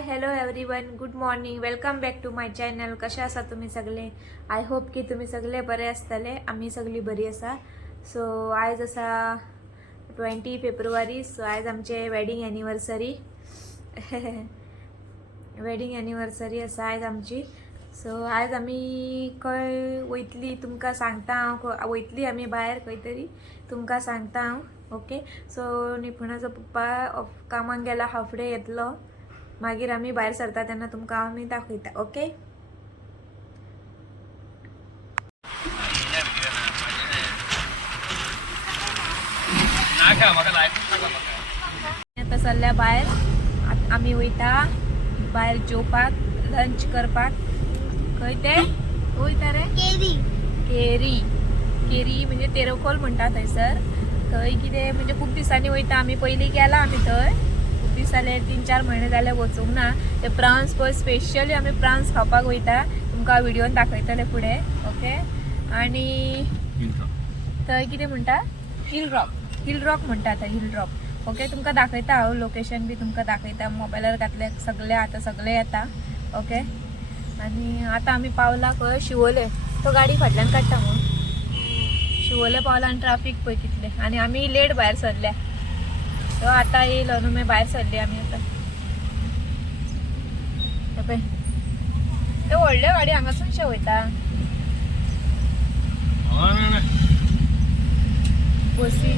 High hello everyone, good morning, welcome back to my channel. कशा आसा तुम्ही सगळे? आय होप की तुम्ही सगळे बरे असतले. आम्ही सगळी बरी आसा. सो आज असा 20 फेब्रुवारी. सो आज आमचे वेडिंग एनिवर्सरी वेडिंग एनिवर्सरी आसा आज आमची. सो आज आम्ही खंय वयतली तुमकां सांगता हांव. वयतली आम्ही भायर खंय तरी तुमकां सांगता हांव. ओके. सो निपुणाचो पप्पा कामाक गेला, हाफ डे येतलो. मागीर आम्ही भायर सरता तेन्ना तुमकां आमी दाखयता. ओके. आता सल्ल्या भायर आमी वयता भायर जेवपाक, लंच करपाक. खंय ते वयता रे? केरी. केरी केरी म्हणजे तेरेखोल म्हणटा थंयसर. थंय कितें म्हणजे खूब दिसांनी वयता आमी. पयलीं गेला आमी थंय, खूब दीस जाले, 3-4 महिने जाले वचूंक ना. ते प्रावन्स पळय, स्पेशली आमी प्रावन्स खावपाक वयता. तुमकां व्हिडिओन दाखयतले फुडें. ओके. आनी थंय कितें म्हणटा, हिल रॉक म्हणटा थंय, हिल रॉक. ओके. तुमकां दाखयता हांव लोकेशन बी, तुमकां दाखयता. मोबायलार घातले सगळे आतां सगळे येता. ओके. आनी आतां आमी पावला खंय, शिवोले. तो गाडी फाटल्यान काडटा मग. शिवोले पावला आनी ट्राफीक पळय कितले. आनी आमी लेट भायर सरल्या. तो आतां येयलो न्हू, मागीर भायर सरली आमी आतां. पळय ते व्हडले गाडी हांगासून वयता. बसी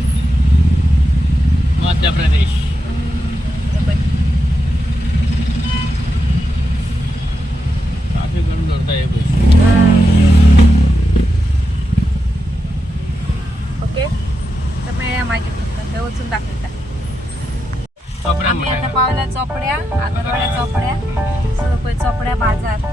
मध्य प्रदेश. ओके. तर मेळ्या माझ्या थंय वचून दाखयता. आम्ही आता पावल्या चोपड्या, आगरवाड्या चोपड्या. सो पळय चोपड्या बाजार.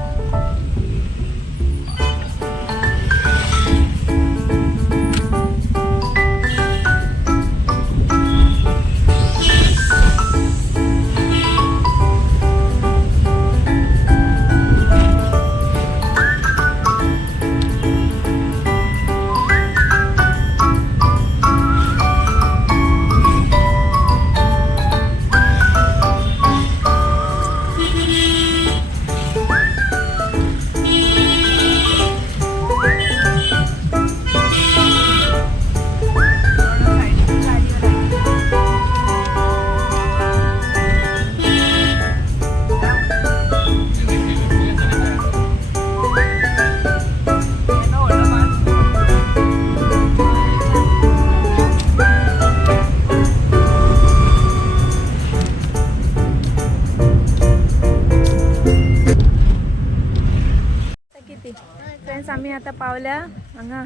फ्रेंड्स आम्ही आता पावल्या हांगा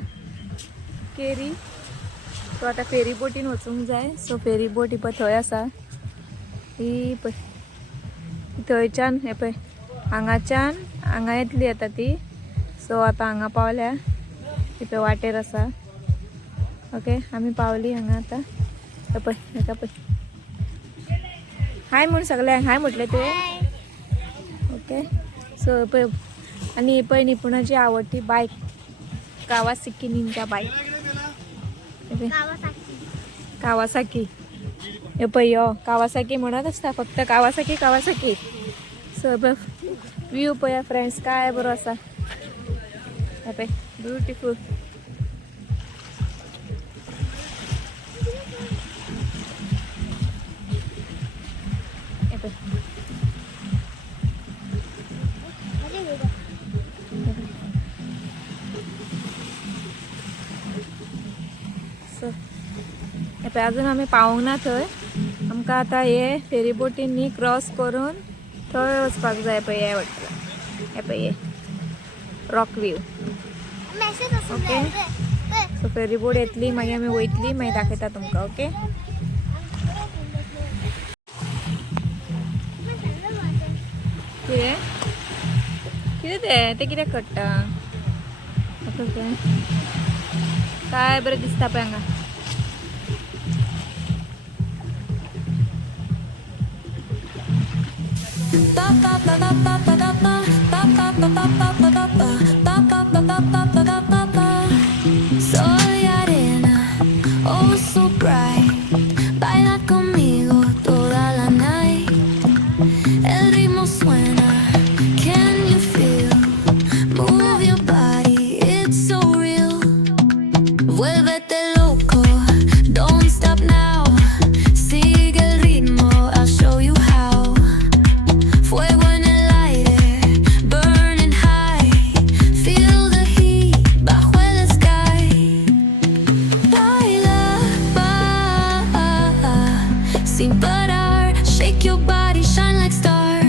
केरी. सो आता फेरी बोटीन वचूंक जाय. सो फेरी बोट ही पळय थंय आसा. ही पळय थंयच्यान हे पळय हांगाच्यान हांगा येतली आता ती. सो आता हांगा पावल्या. ही पळय वाटेर आसा. ओके. आमी पावली हांगा आता. हे पळय हेका पळय हाय म्हूण सगळ्यांक हाय म्हटलें तुवें. ओके. सो पळय आणि पळय निपुणाची आवडती bike, Kawasaki Ninja bike. Kawasaki. हे पळय यो कावासाकी म्हणत असता फक्त. Kawasaki Kawasaki. सो व्यू पळया फ्रेंड्स, काय बरो आसा. हे पळय ब्युटिफूल. हे पळय अजून आम्ही पावूंक ना थंय. आमकां आतां हे फेरी बोटींनी क्रॉस करून थंय वचपाक जाय. पळय हे वाटतं, हे पळय हे rock view. Okay. So ferry boat येतली, मागीर आमी वयतली, मागीर दाखयता तुमकां. ओके. कितें कितें ते कित्याक कट्टा काय बरें दिसता पळय हांगा. Soy arena, oh so bright. Baila conmigo toda la night. El ritmo loco, don't stop now. Sigue el ritmo, I'll show you how. Fuego en el aire, burning high. Feel the heat bajo el sky. Baila, sin parar. Shake your body, shine like star.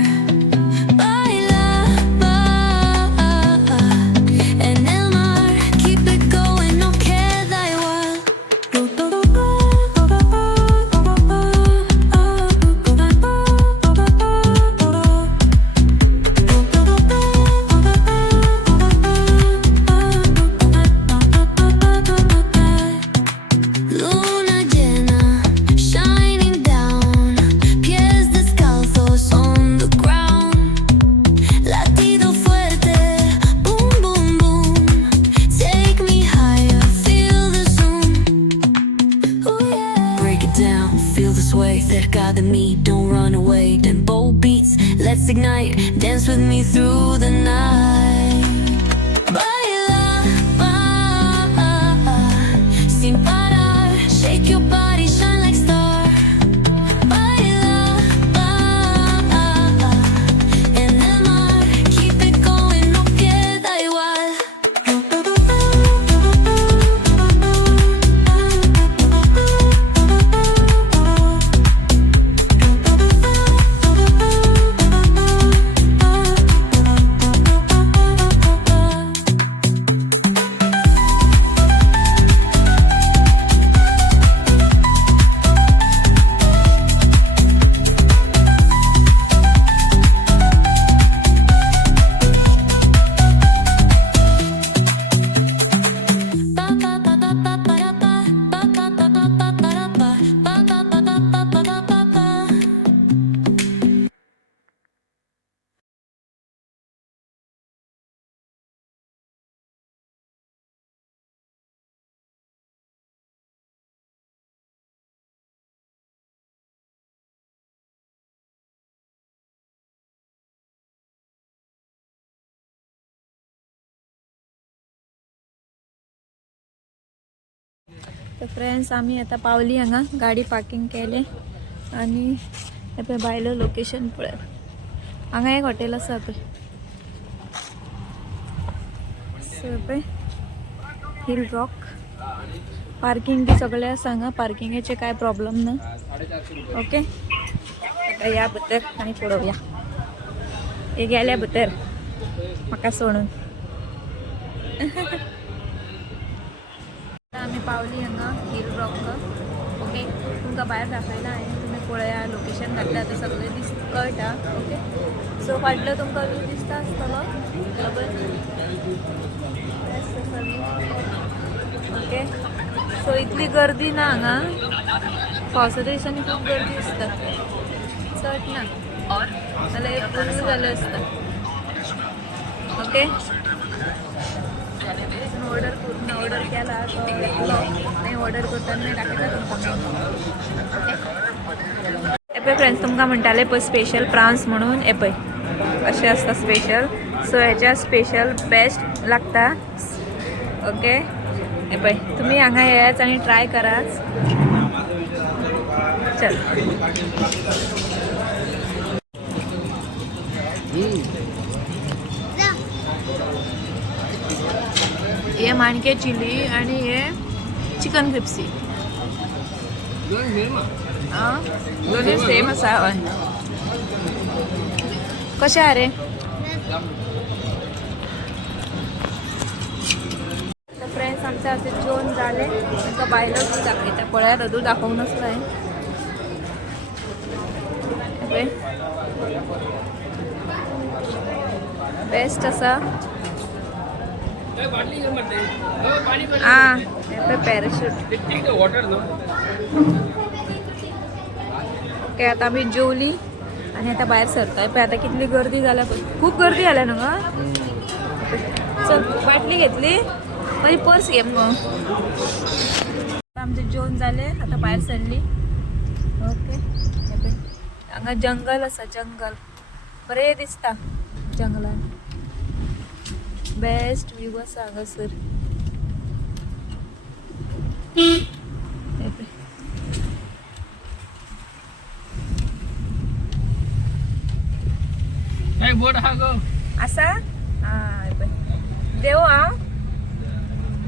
Baila, en el mar. Keep it going, no queda igual. Luna llena, shining down. Pies descalzos on the ground. Latido fuerte, boom, boom, boom. Take me higher, feel the zoom. Ooh, yeah. Break it down, feel the sway. Cerca de mí, don't run away. Tempo beats, let's ignite. Dance with me through the night. Baila, sin parar. Shake your body, shine like star. Baila, en el mar. Keep it going, no queda igual. तर friends आम्ही आता पावली हांगा गाडी parking केले आणि हे पळय भायलो लोकेशन पळय. हांगा एक हॉटेल आसा पळय. सो पळय हिल रॉक पार्किंग बी सगळे आसा हांगा. पार्किंगेचे काय प्रॉब्लेम ना. ओके आता या भितर आणि पळोवया. हे गेल्या भितर म्हाका सोडून. आम्ही पावली हांगा हिल रॉक. ओके तुमकां भायर दाखयला हांवें. तुमी पळया लोकेशन घातल्या आतां सगळें कळटा. ओके सो फाटलो तुमकां व्यू दिसता आसतलो बरोबर. ओके सो इतली गर्दी ना हांगा. पावसा दिसांनी खूब गर्दी आसता. चड ना जाल्यार एक पूर्ण जालें आसता. ओके ऑर्डर केला तो येतलो. मागीर ऑर्डर करतना मागीर दाखयता तुमकां. हे पळय फ्रेंड्स तुमकां म्हणटाले पळय स्पेशल प्रान्स म्हणून. हे पळय अशें आसता स्पेशल. सो हेच्या स्पेशल बेस्ट लागता. ओके हे पळय तुमी हांगा येयाच आनी ट्राय कराच. चल हे माणके चिली आणि हे चिकन क्रिप्सी. दोन्ही सेम आसा. हय कशें आहा रे. तर फ्रेंड्स आमचे आतां जेवण जालें. तुमकां भायलो दूध दाखयता पळयात. दूध दाखोवंक नासलो हांवें. बेस्ट आसा. पॅराशूट. ओके आता आम्ही जेवली आणि आता बाहेर सरताय. पण आता कितली गर्दी झाल्या. खूप गर्दी झाल्या ना ग. चल बाटली घेतली माझी पर्स घे मग. आमचे जेवण झाले आता बाहेर सरली. ओके हांगा जंगल आसा. जंगल बरें दिसता जंगलान. बेस्ट व्यू आसा हांगासर. बोट हा गो असा हा देव हा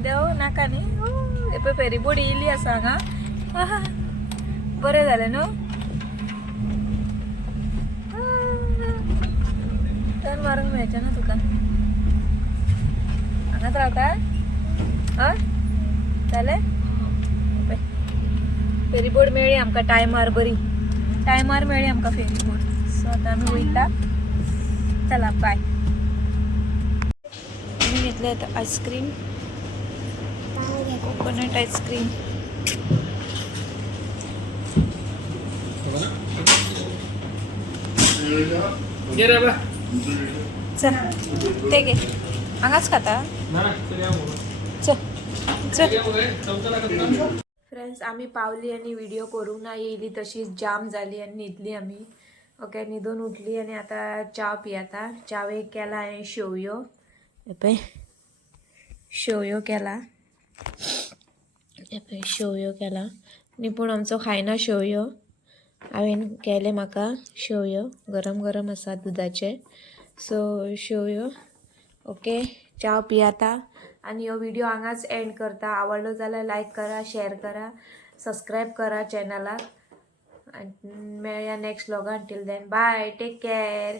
देव नाका न्ही फेरी बोट येयली आसा हांगा बरें जालें न्हू टर्न मारूंक मेळचें ना तुका हांगाच रावता जालें फेरी बोट मेळ्ळी आमकां टायमार बरी टायमार मेळ्ळी आमकां फेरी बोट सो आतां आमी वयता चला बाय आमी घेतले आतां आयस्क्रीम कोकोनट आयस्क्रीम चल ते घे हांगाच खाता चल फ्रेंड्स आमी पावली आनी व्हिडिओ करूंक ना येयली तशीच जाम जाली आनी न्हिदली आमी ओके न्हिदून उठली आनी आतां च्या पियाता च्यावेक केला हांवें शेवयो पळय शेवयो केला पळय शेवयो केला निपूण आमचो खायना शेवयो हांवें केले म्हाका शेवयो गरम गरम आसा दुदाचे सो शेवयो ओके च्या पियाता आनी हो व्हिडिओ हांगाच एंड करता आवडलो जाल्यार लायक करा शेअर करा सबस्क्राईब करा चॅनलाक मेळया नेक्स्ट व्लॉगान till then bye take care